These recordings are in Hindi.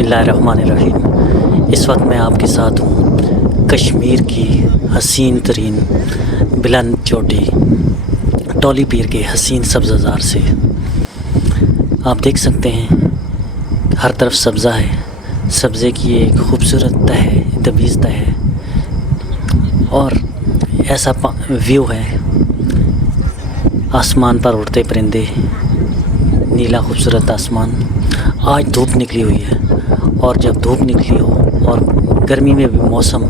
बिस्मिल्लाहिर्रहमानिर्रहीम। इस वक्त मैं आपके साथ हूँ कश्मीर की हसीन तरीन बुलंद चोटी टॉली पीर के हसीन सब्ज़ाज़ार से। आप देख सकते हैं हर तरफ सब्ज़ा है, सब्ज़े की एक खूबसूरत तह दबीज़ तह है और ऐसा व्यू है, आसमान पर उड़ते परिंदे, नीला खूबसूरत आसमान। आज धूप निकली हुई है और जब धूप निकली हो और गर्मी में भी मौसम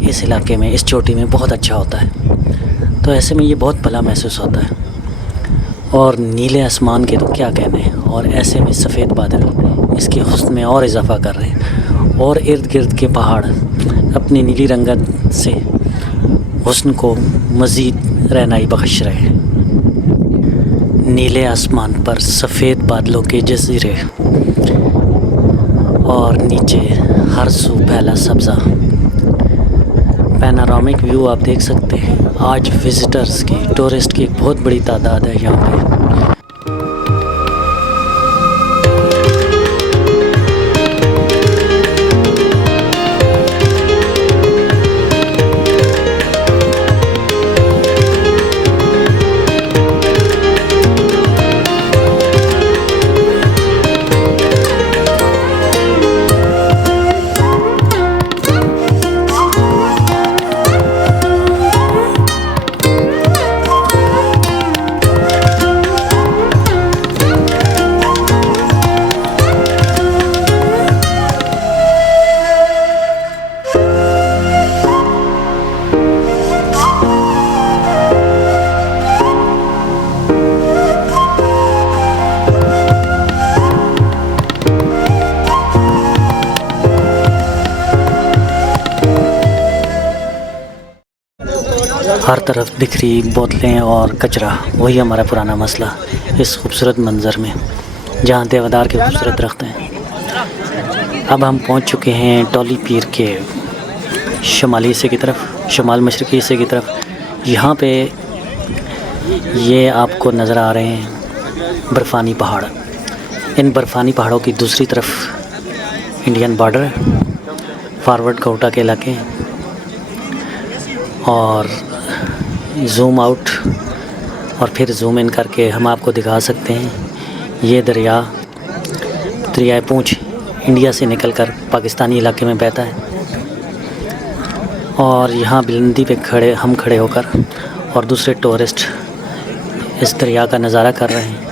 इस इलाके में, इस चोटी में बहुत अच्छा होता है, तो ऐसे में ये बहुत भला महसूस होता है। और नीले आसमान के तो क्या कहने, और ऐसे में सफ़ेद बादल इसके हुस्न में और इजाफ़ा कर रहे हैं और इर्द गिर्द के पहाड़ अपनी नीली रंगत से हुस्न को मज़ीद रहनाई बख्श रहे हैं। नीले आसमान पर सफ़ेद बादलों के जज़ीरे और नीचे हर सू फैला सब्ज़ा। पैनारामिक व्यू आप देख सकते हैं। आज विज़िटर्स की, टूरिस्ट की एक बहुत बड़ी तादाद है यहाँ पे। हर तरफ बिखरी बोतलें और कचरा, वही हमारा पुराना मसला इस खूबसूरत मंज़र में, जहाँ देवदार के खूबसूरत दरख्त हैं। अब हम पहुँच चुके हैं टॉली पीर के शुमाली हिस्से की तरफ, शुमाल मशरक़ी हिस्से की तरफ। यहाँ पे ये आपको नज़र आ रहे हैं बर्फ़ानी पहाड़। इन बर्फ़ानी पहाड़ों की दूसरी तरफ इंडियन बॉर्डर, फॉरवर्ड कोटा के इलाके। और ज़ूम आउट और फिर ज़ूम इन करके हम आपको दिखा सकते हैं ये दरियाए पूंछ इंडिया से निकलकर पाकिस्तानी इलाके में बहता है। और यहाँ बुलंदी पे हम खड़े होकर और दूसरे टूरिस्ट इस दरिया का नज़ारा कर रहे हैं।